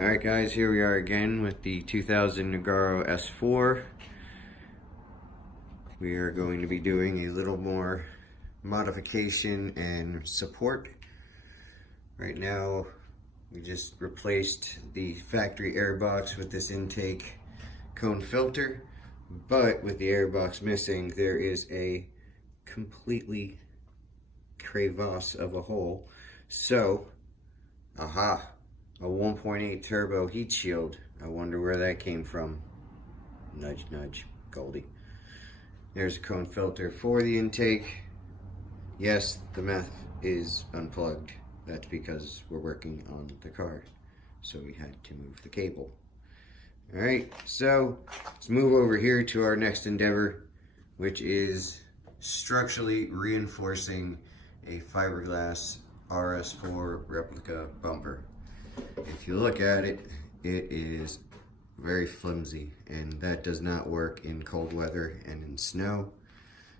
Alright guys, here we are again with the 2000 Nogaro S4. We are going to be doing a little more modification and support. Right now, we just replaced the factory air box with this intake cone filter, but with the air box missing, there is a completely crevasse of a hole. So, a 1.8 turbo heat shield. I wonder where that came from. Nudge, nudge, Goldie. There's a cone filter for the intake. Yes, the meth is unplugged. That's because we're working on the car, so we had to move the cable. Alright, so let's move over here to our next endeavor, which is structurally reinforcing a fiberglass RS4 replica bumper. If you look at it, it is very flimsy, and that does not work in cold weather and in snow.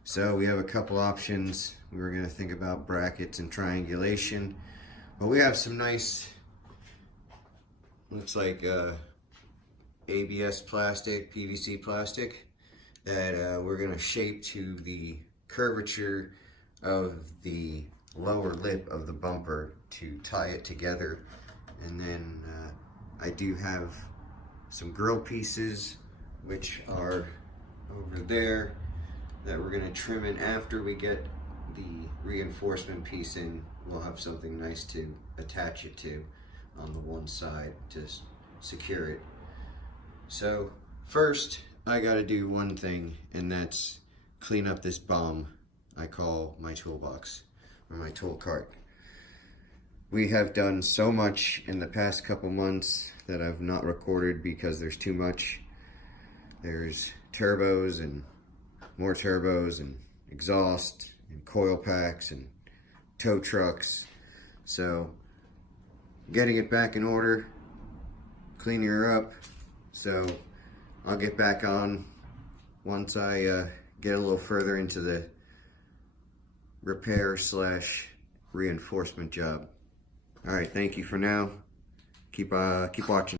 So we have a couple options. We were going to think about brackets and triangulation, but we have some nice, looks like ABS plastic, PVC plastic, that we're going to shape to the curvature of the lower lip of the bumper to tie it together. And then I do have some grill pieces, which are over there, that we're going to trim in after we get the reinforcement piece in. We'll have something nice to attach it to on the one side to secure it. So first, I got to do one thing, and that's clean up this bomb I call my toolbox, or my tool cart. We have done so much in the past couple months that I've not recorded because there's too much. There's turbos and more turbos and exhaust and coil packs and tow trucks. So getting it back in order, cleaning her up. So I'll get back on once I get a little further into the repair / reinforcement job. All right, thank you for now. Keep watching.